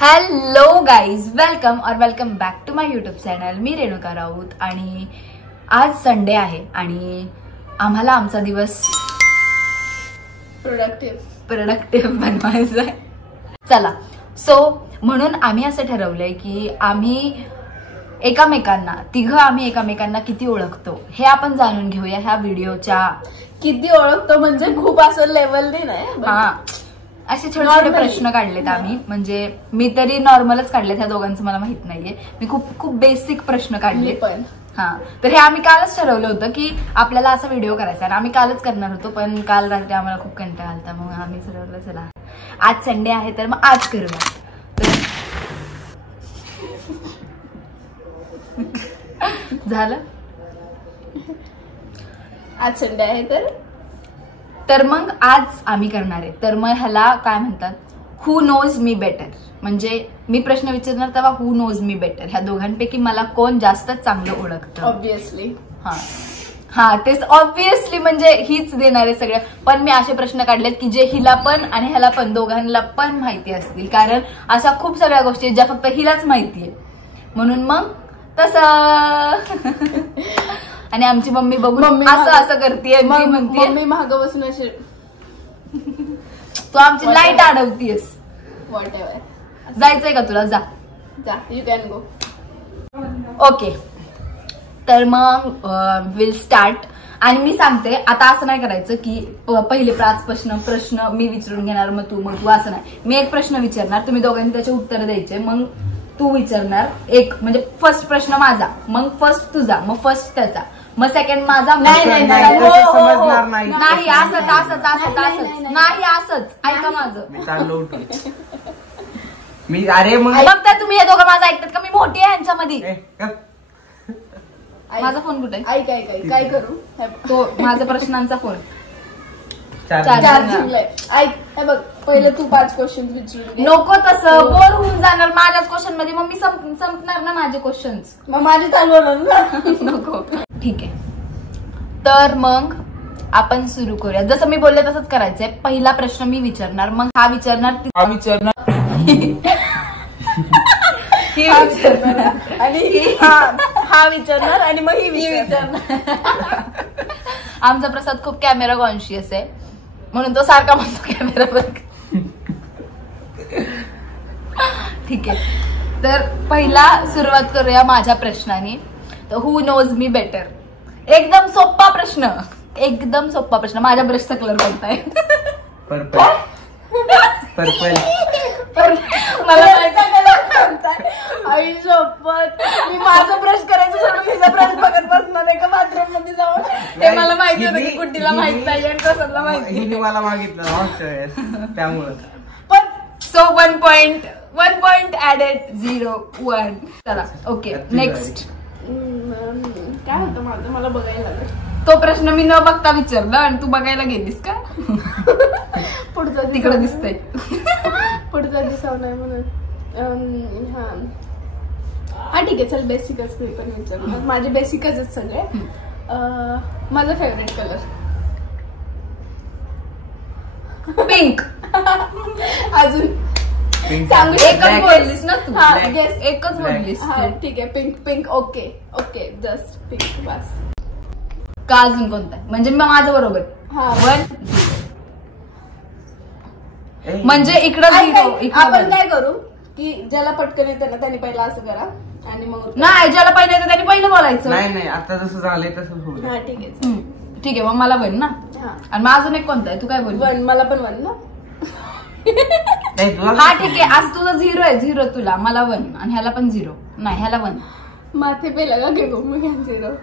Hello guys, welcome back to my YouTube channel. मी रेणुका राऊत आणि आज संडे आहे आणि आम्हाला आमचा दिवस प्रोडक्टिव्ह बनवायचा आहे. चला, सो म्हणून आम्ही असं ठरवलंय की आम्ही एकमेकांना किती ओळखतो हे आपण जाणून घेऊया ह्या व्हिडिओच्या. किती ओळखतो म्हणजे खूप असं लेवलने नाही. हा, असे छोटे छोटे प्रश्न काढलेत आम्ही. म्हणजे मी तरी नॉर्मलच काढलेत, ह्या दोघांचं मला माहित नाहीये. मी खूप बेसिक प्रश्न काढले पण. हा, तर हे आम्ही कालच ठरवलं होतं की आपल्याला असा व्हिडिओ करायचा आणि आम्ही कालच करणार होतो, पण काल रात्री आम्हाला खूप कंटाळा आलता. मग आम्ही ठरवलं चला आज संडे आहे तर मग आज करूया. झालं, आज संडे आहे तर मग आज आम्ही करणार आहे. तर मग ह्याला काय म्हणतात, हु नोज मी बेटर. म्हणजे मी प्रश्न विचारणार तेव्हा हु नोज मी बेटर, ह्या दोघांपैकी मला कोण जास्त चांगलं ओळखतं. ऑब्विसली. हा, तेच ऑब्विसली म्हणजे हीच देणार आहे सगळ्या. पण मी असे प्रश्न काढलेत की जे हिला पण आणि ह्याला पण, दोघांना पण माहिती असतील. कारण अशा खूप सगळ्या गोष्टी आहेत ज्या फक्त हिलाच माहितीये, म्हणून मग तसं. आणि आमची मम्मी बघून असं करते, मम्मी महाग बसून असे तू आमची लाईट अडवतीयस. What ever. जायचंय का तुला? जा, यू कॅन गो. ओके, तर मग विल स्टार्ट. आणि मी सांगते आता, असं नाही करायचं की पहिले 5 प्रश्न मी विचारून घेणार मग तू असं नाही. मी एक प्रश्न विचारणार, तुम्ही दोघांनी त्याचे उत्तर द्यायचे. मग तू विचारणार एक, म्हणजे फर्स्ट प्रश्न माझा, मग फर्स्ट तुझा, मग फर्स्ट त्याचा, मग सेकंड माझा. नाही, असंच ऐका माझं. मी अरे मग बघता तुम्ही हे दोघं माझं ऐकतात का? मी मोठी आहे यांच्यामध्ये. माझा फोन कुठे? ऐक काय करू, तो माझा प्रश्नांचा फोन चार्जिंगला. ऐक, हे बघ, पहिले तू 5 क्वेश्चन विचारून. नको, तसं बोर होऊन जाणार माझ्याच क्वेश्चन मध्ये. मग मी संपणार ना माझे क्वेश्चन्स, मग माझे चालू होणार ना. नको. ठीक आहे, तर मग आपण सुरू करूया. जसं मी बोलले तसंच करायचंय. पहिला प्रश्न मी विचारणार, मग हा विचारणार आणि हा विचारणार आणि मग ही विचारणार. आमचा प्रसाद खूप कॅमेरा कॉन्शियस आहे, म्हणून तो सारखा म्हणतो कॅमेरा बघ. ठीक आहे, तर पहिला सुरुवात करूया माझ्या प्रश्नाने. तर हु नोज मी बेटर. एकदम सोपा प्रश्न. माझ्या ब्रशचा कलर कोणता आहे? पर्पल. मला आई सोबत मी माझं ब्रश करायचं सोडून तिचा ब्रश बघत बसणार आहे का बाथरूम मध्ये जाऊन. ते मला माहिती होतं की कुठीला माहित नाही आणि प्रसादला माहिती. मला मागितलं त्यामुळं. पण सो 1 पॉइंट ऍडेड. 0 1. चला, ओके, नेक्स्ट. काय होतं माझं, मला बघायला लागलं. तो प्रश्न मी न बघता विचारला आणि तू बघायला गेलीस का? पुढचा तिकडे दिसतंय. पुढचा दिसाव नाही म्हणून. हा ठीक आहे, चल बेसिकच मी पण विचारणार. माझे बेसिकच आहेत सगळे. माझा फेवरेट कलर पिंक. अजून सांगू? एकच बोललीस ना तू? एकच बोललीस. ठीक आहे, पिंक. ओके, जस्ट पिंक बस. का अजून कोणता? म्हणजे माझं बरोबर. 1 म्हणजे इकडं आपण काय करू की ज्याला पटकन येतं ना त्यांनी पहिला असं करा आणि मग नाही, ज्याला पहिलं येतं त्यांनी पहिलं बोलायचं. नाही, आता जसं झालंय तसं होईल. हा ठीक आहे. ठीक आहे, मग मला 1 ना. आणि मग अजून एक कोणता आहे? तू काय बोल? 1. मला पण 1 ना. हा ठीक आहे, आज तुझं 0 आहे. 0 तुला, मला 1 आणि ह्याला पण 0. नाही, ह्याला 1. माथे पे लगा के घूम गया 0.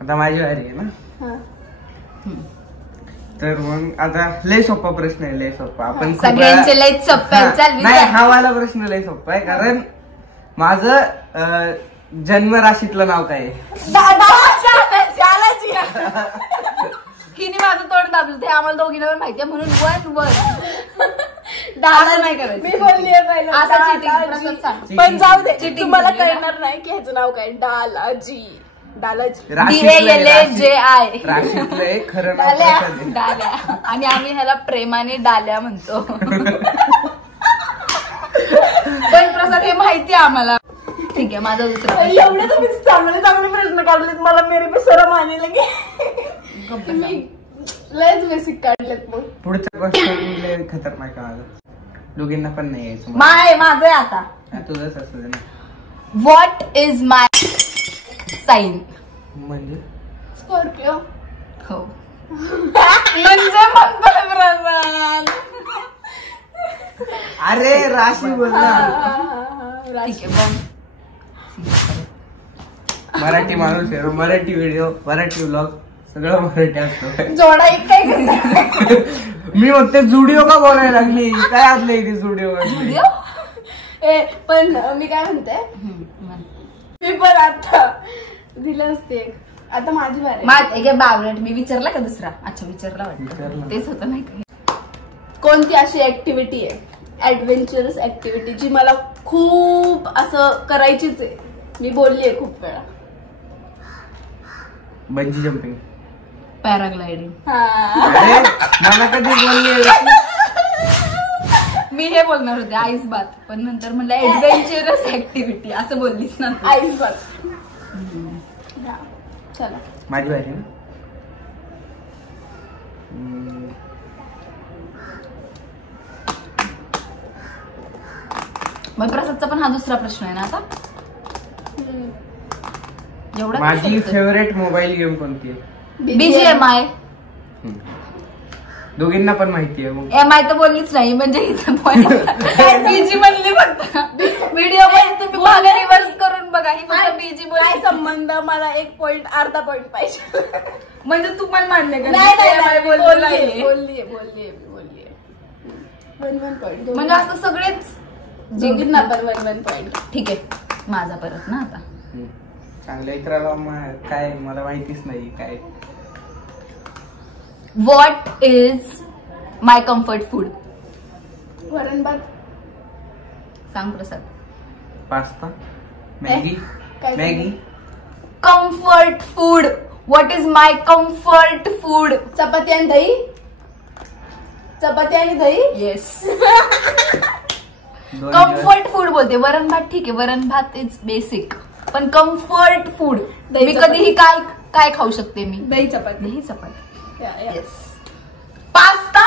आता माझी वारी आहे ना. तर मग आता लय सोपा प्रश्न आहे, लय सोपा. आपण सगळ्यांचे लय सोपा. नाही, हा वाला प्रश्न लय सोपा आहे. कारण माझं जन्म राशीतलं नाव काय आहे? हिने माझं तोंड दाबलं, ते आम्हाला दोघींना पण माहितीये, म्हणून 1 असं नाही करायचं. मी बोलली पहिलं. पण जाऊ दे, तुम्हाला कळणार नाही की ह्याचं नाव काय. डालाजी. DALAJI. राशीतलं एक खरं डाल्या. आणि आम्ही ह्याला प्रेमाने डाल्या म्हणतो. प्रसाद हे माहिती आहे आम्हाला. ठीक आहे, माझा दुसरा प्रश्न. एवढे तुम्ही चांगले चांगले प्रश्न काढलेत, मला मेरे पे शरम आने लगे. तुम्ही लयच बेसिक काढलेत. मग पुढचा क्वेश्चन खतरनाक आहे. दोघींना पण नाही यायचं. माझं आहे आता. तुझंच असं ना. What is my sign? म्हणजे स्कॉर्पिओ. हो. म्हणजे म्हणतोय प्रसाद. अरे राशी बोलला. ठीक आहे, बघ. मराठी माणूस आहे, मराठी व्हिडिओ, मराठी व्लॉग सगळं मराठी असतं. जोडा एक काय करणार? मी म्हणते जुडिओ का बोलायला लागली? काय असलं इथे जुडिओ? व्हिडिओ? पण मी काय म्हणते, मी पण आता दिलं असते. आता माझी बारी. बावलट मी विचारला का दुसरा? अच्छा, विचारला विचारला. वाटतं. तेच होतं नाही का? कोणती अशी ऍक्टिव्हिटी आहे, ऍडव्हेंचरस ऍक्टिव्हिटी, जी मला खूप असं करायचीच आहे? मी बोललीये खूप वेळा. Bungee jumping. पॅराग्लायडिंग. अरे मला कधी बोलली? मी हे बोलणार होते आईस बात, पण नंतर म्हणलं ऍडव्हेंचरस ऍक्टिव्हिटी असं बोललीस ना तू. आईस बात. चला माझी बारी ना. मग प्रसादचा पण हा दुसरा प्रश्न आहे ना आता. जेवढा माझी फेवरेट मोबाईल गेम कोणती आहे? BGMI. दोघींना पण माहिती आहे. मग MI तर बोललीच नाही, म्हणजे हिचा पॉईंट. बीजी म्हणली फक्त. व्हिडिओ मध्ये तुम्ही मागे रिव्हर्स करून बघा, ही फक्त बीजी काय बोलली. संबंध? मला 1 पॉइंट, अर्धा पॉइंट पाहिजे. म्हणजे तू पण मान्य कर. नाही, बोललीये. बोललीये. 1 पॉइंट. म्हणजे असं सगळेच दोघींना पण 1 पॉइंट. ठीक आहे, माझा परत ना आता. चांगल्या इतराला काय मला माहितीच नाही काय. What is my comfort food? वरण भात. सांग प्रसाद. Pasta, Maggi. काय Maggi. Comfort food. What is my comfort food? चपाती आणि दही. चपाती आणि दही. येस. कम्फर्ट फूड बोलते. वरण भात ठीक आहे, वरण भात इज बेसिक, पण कम्फर्ट फूड मी कधीही काय खाऊ शकते? मी दही चपाती. दही चपाती. Yes. पास्ता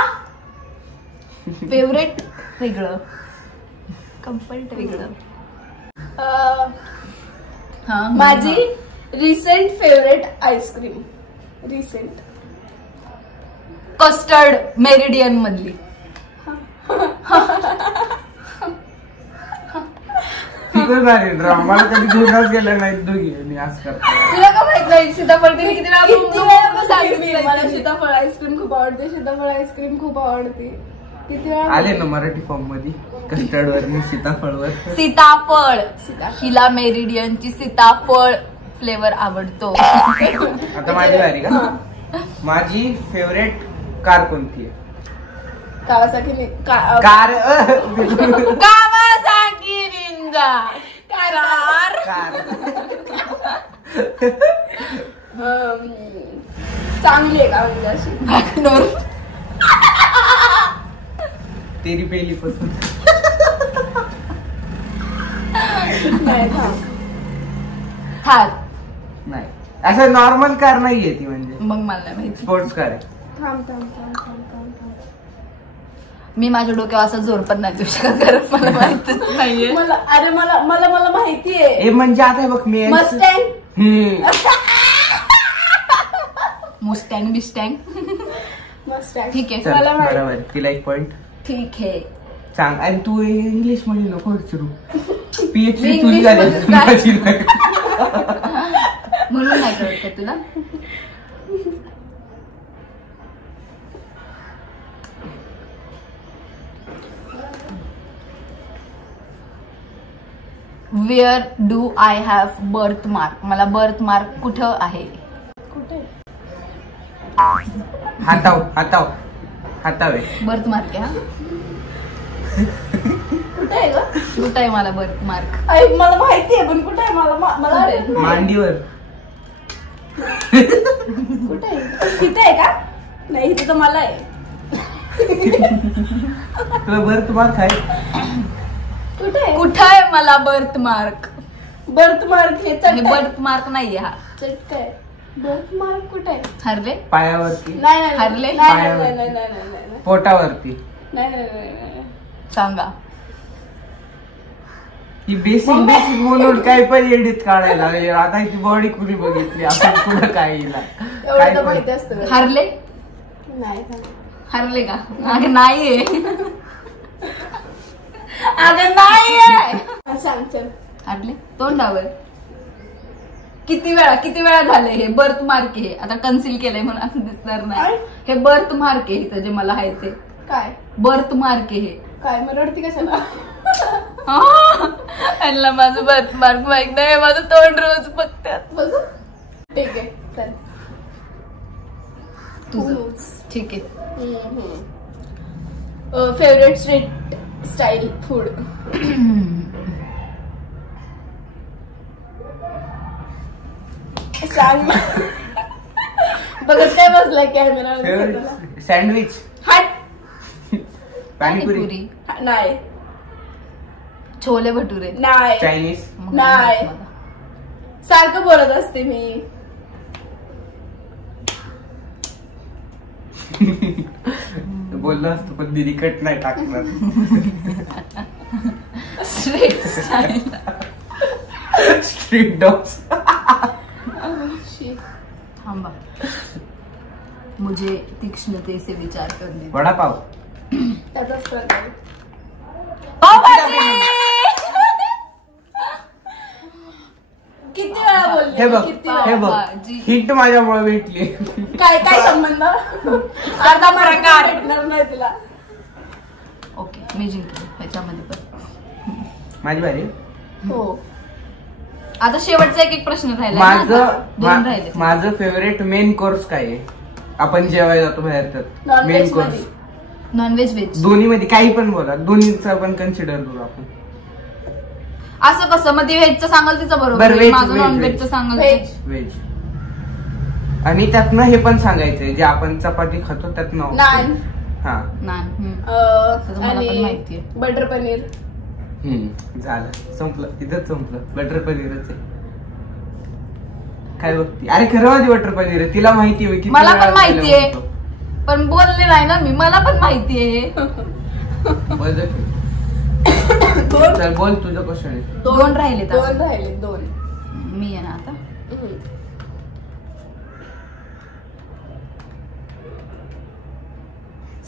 फेवरेट वेगळं, कम्फर्ट वेगळं. माझी recent favourite ice cream. Recent custard meridian मधली. मला कधी घेऊनच गेलं नाही दोघी असं करतात. तुला का माहित नाही? सीताफळ तिने किती वेळा सांगितलं. मला सीताफळ आईस्क्रीम खूप आवडते. सीताफळ आईस्क्रीम खूप आवडते. किती वेळा आले ना मराठी फॉर्म मध्ये कस्टर्ड वर मी सीताफळ वर. सीताफळ. हिला मेरिडियनची सीताफळ फ्लेवर आवडतो. आता माझी बारी का? माझी फेवरेट कार कोणती आहे? Kawasaki car. Kawasaki Ninja. Car. चांगली आहे का म्हणजे अशी? वॅगनर. तेरी पहिली पासून. नाही थांब. थार. नाही, असं नॉर्मल कार नाहीये ती, म्हणजे मग मला नाही माहिती. स्पोर्ट्स कार आहे. थांब थांब थांब थांब थांब थांब. मी माझ्या डोक्यावर असा जोर पण नाही देऊ शकत, कारण मला माहितच नाहीये. मला अरे मला मला मला माहितीये. हे म्हणजे आता बघ मी मस्टँग. मुस्टँग बिस्टँग. मस्टँग. ठीक आहे. चल, मला माहिती. बरोबर, तिला 1 पॉइंट. ठीक आहे. सांग. आणि तू इंग्लिश मध्ये नको विचारू. PhD मी तुझी English झाली मध्येच माझी नाही. म्हणून नाही कळत का तुला? Where do I have birth mark? मला बर्थ मार्क कुठं आहे? कुठे? हातावे. बर्थ मार्क आहे. कुठे आहे ग? कुठं आहे मला बर्थ मार्क? मला माहितीये पण कुठे आहे? मला आठवत नाही. मांडीवर. कुठे आहे? इथे आहे का? नाही, इथे तर मला आहे. तुला बर्थ मार्क आहे? कुठे आहे? कुठं आहे मला बर्थ मार्क. बर्थ मार्क हे चटका बर्थ मार्क नाहीये हा. चटका आहे. बर्थ मार्क कुठे आहे? हरले पायावरती, नाही नाही हरले? नाही नाही नाही नाही नाही नाही नाही पोटावरती. नाही नाही नाही नाही. सांगा. ही बेसिक म्हणून काय पण एडिट काढायला लागली. आता ही बॉडी कुणी बघितली आपण पुढे काय येईल एवढं तर माहिती असतं मला. हरले नाही सांग. हरले का? अगं नाहीये. अगं नाहीये. हा, सांग चल. हरले तोंडावर. किती वेळा झालंय हे बर्थ मार्क. हे आता कन्सिल केलंय म्हणून असं दिसणार नाही. काय? हे बर्थ मार्क आहे इथं जे मला आहे ते काय बर्थ मार्क आहे हे. काय मग रडती कशाला? यांना माझं बर्थ मार्क माहित नाही. माझं तोंड रोज बघतात. बघू ठीक आहे चल. तुझं ठीक आहे. Favourite street style food. सांग बघत काय बसलाय कॅमेरा. फेवरेट सँडविच, हट. पाणीपुरी, नाही छोले भटुरे, नाही चायनीज. नाही. सारखं बोलत असते मी. बोललो असतो पण दिदी कट नाही टाकणार. Street style. Street dogs. थांबा. मुझे तीक्ष्णते से विचार करने. वडापाव. त्याचाच प्रकार. किती वेळा बोलले हे मी, बघ किती हे वेळा. बघ जी. हिट माझ्यामुळे भेटली. काय काय संबंध? आता प्रकार भेटणार नाही तुला. ओके मी जिंकले ह्याच्यामध्ये पण. माझी बारी. हो आता शेवटचा एक प्रश्न राहिला. दोन राहिले. माझं फेवरेट मेन कोर्स काय आहे? आपण जेवायला जातो बाहेर तर Non-veg मेन कोर्स. मध्ये. Non veg veg. दोन्ही मध्ये काही पण बोला, दोन्हीचा पण कन्सिडर करू आपण. असं कसं मग ती व्हेजचं सांगाल तिचं बरं, बरोबर. veg, माझं veg, नॉनव्हेजचं veg. सांगाल व्हेज. व्हेज. आणि त्यातनं हे पण सांगायचंय जे आपण चपाती खातो त्यातनं. नान. हा. नान. मला पण आणि माहितीये. बटर पनीर. झालं संपलं, तिथंच संपलं. बटर पनीरच आहे. काय बघती? अरे खरं मध्ये बटर पनीर आहे. तिला माहिती आहे किती मला वेळा पण माहितीये. खाल्लं म्हणतो. पण बोलले नाही ना मी. मला पण माहितीये. बोल जा की. दोन चल बोल तुझं क्वेश्चन आहे. दोन राहिले तर. दोन राहिले दोन. मी आहे ना आता.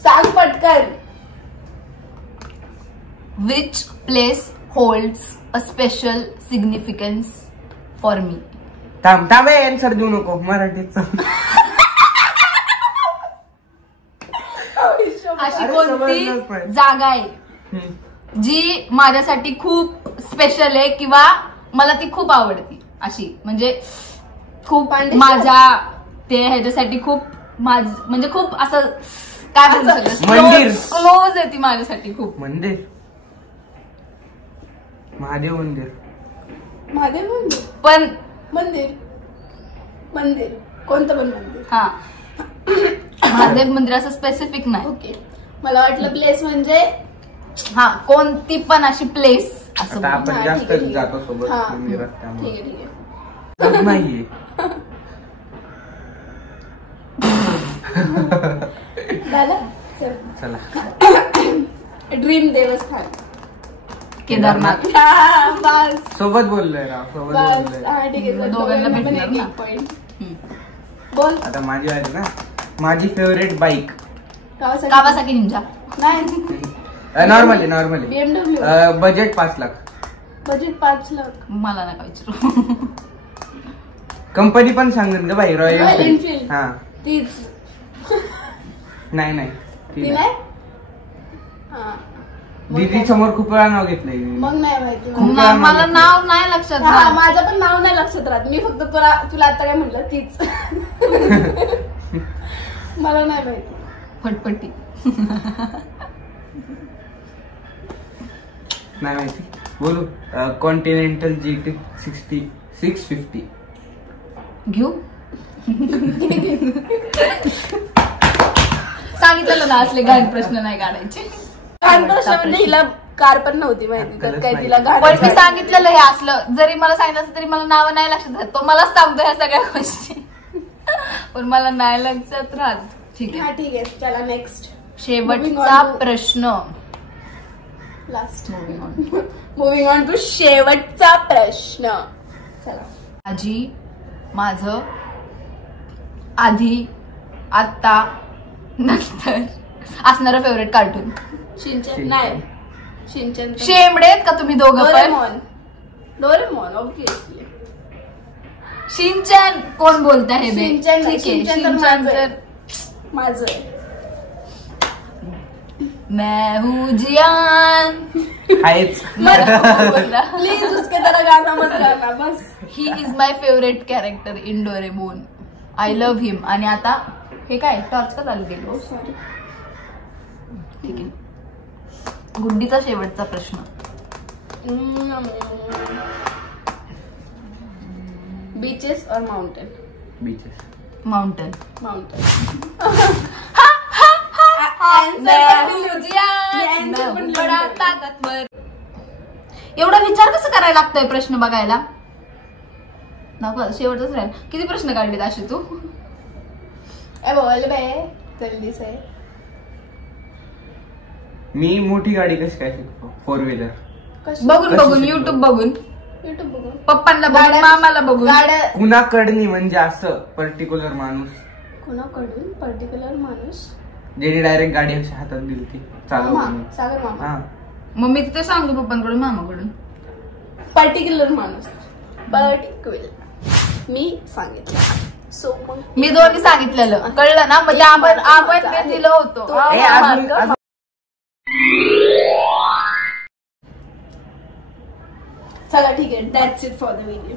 सांग पटकन. Which place holds a special significance for me? थांब आन्सर देऊ नको मराठीत. अशी अरे, कोणती समजलंच नाही. जागा आहे जी माझ्यासाठी खूप स्पेशल आहे किंवा मला ती खूप आवडती अशी, म्हणजे खूप पांडेश्वर? माझ्या ते ह्याच्यासाठी खूप म्हणजे खूप असं काय म्हणतात मंदिर. क्लोज आहे ती माझ्यासाठी खूप. मंदिर. महादेव मंदिर. महादेव मंदिर. पण मंदिर मंदिर कोणतं पण मंदिर. हा महादेव मंदिर असं स्पेसिफिक नाही. ओके मला वाटलं प्लेस म्हणजे हा कोणती पण अशी प्लेस असं आता आपण हा, जास्त ठीक आहे, ठीक आहे. जातो सोबत हा. मंदिरात ठीक त्यामुळे. आहे ठीक आहे. होत नाहीये. झालं चल. चला ड्रीम देवस्थान. केदारनाथ. हा, बस सोबत बोललोय राव, सोबत बस बोललोय. हा ठीक आहे चल. दोघांना दोघांना पण भेटणार एक ना. एक पॉइंट. हम्म. बोल. आता माझी आहे ना. माझी फेवरेट बाईक कावासाकी निंजा. नाही normally BMW. Budget 5 lakh. Budget 5 lakh. मला नका विचारू. कंपनी पण सांगेन ग बाई, रॉयल Royal एनफील्ड. Enfield. हा तीच नाही ती ती नाही. हा मग दीदी काय? समोर खूप वेळा नाव घेतलंय मी. मग नाही माहिती खूप मला. वेळा मला मागितलं. नाव नाही लक्षात हा राहत. माझं पण नाव नाही लक्षात राहत. मी फक्त तुला आता काय म्हटलं तीच. मला नाही माहिती. फटपटी. नाही माहिती. बोलू. Continental GT 650. घेऊ. सांगितलं ना असले घाण प्रश्न नाही काढायचे. लहान प्रश्न म्हणजे हिला कार पण नव्हती माहिती तर काय तिला पण मी गाडी सांगितलेलं हे असलं जरी मला सांगितलं असलं तरी मला नावं नाही लक्षात राहत. तो मलाच सांगतो ह्या सगळ्या गोष्टी पण मला नाही लक्षात राहत. ठीक हा आहे, ठीक आहे चला नेक्स्ट शेवटचा प्रश्न. लास्ट मुव्हिंग ऑन टू शेवटचा प्रश्न. चला आजी माझं आधी आता नंतर असणारं फेवरेट कार्टून. शिंचन नाही शिंचन तर- शेमडे आहेत का तुम्ही दोघं पण? Doraemon Doraemon obviously. शिंचन कोण बोलत आहे बे? शिंचन नाही, ठीक आहे, शिंचन तर शिंचन माझं आहे. तर माझं मैं हूँ जियान. आहेच. प्लीज उसके तरह गाना मत गाना बस. He is my favourite character in Doraemon. I love him. आणि आता हे काय टॉर्च का चालू केलं? सॉरी ठीक आहे, गुड्डीचा शेवटचा प्रश्न. बीचेस और माउंटेन. बीचेस. माउंटन. माउंटेन. ताकदवर. एवढा विचार कसं करायला लागतोय प्रश्न बघायला? नको शेवटच राहील. किती प्रश्न काढलेत असे तू? ए बोल बे जल्दी से. मी मोठी गाडी कशी काय शिकतो? 4 व्हीलर. बघून कशी बघून शिकलो? युट्यूब बघून, युट्यूब बघून पप्पांना बघून, गाड्या- मामाला बघून. गाड्या कुणाकडनी म्हणजे असं पर्टिक्युलर माणूस कोणाकडून पर्टिक्युलर माणूस. ज्याने डायरेक्ट गाडी अशी हातात दिली ती चालवून. मामा, सागर मामा. हा. मग मी तिथे सांगतो पप्पांकडून मामाकडून. पर्टिक्युलर माणूस पर्टिक्युलर मी सांगितलं. सो मग मी दोन्ही सांगितलेलं कळलं ना? म्हणजे आपण ते दिलं होतं. तो- ए, अजून- अजून- चला ठीक आहे that's it for the video.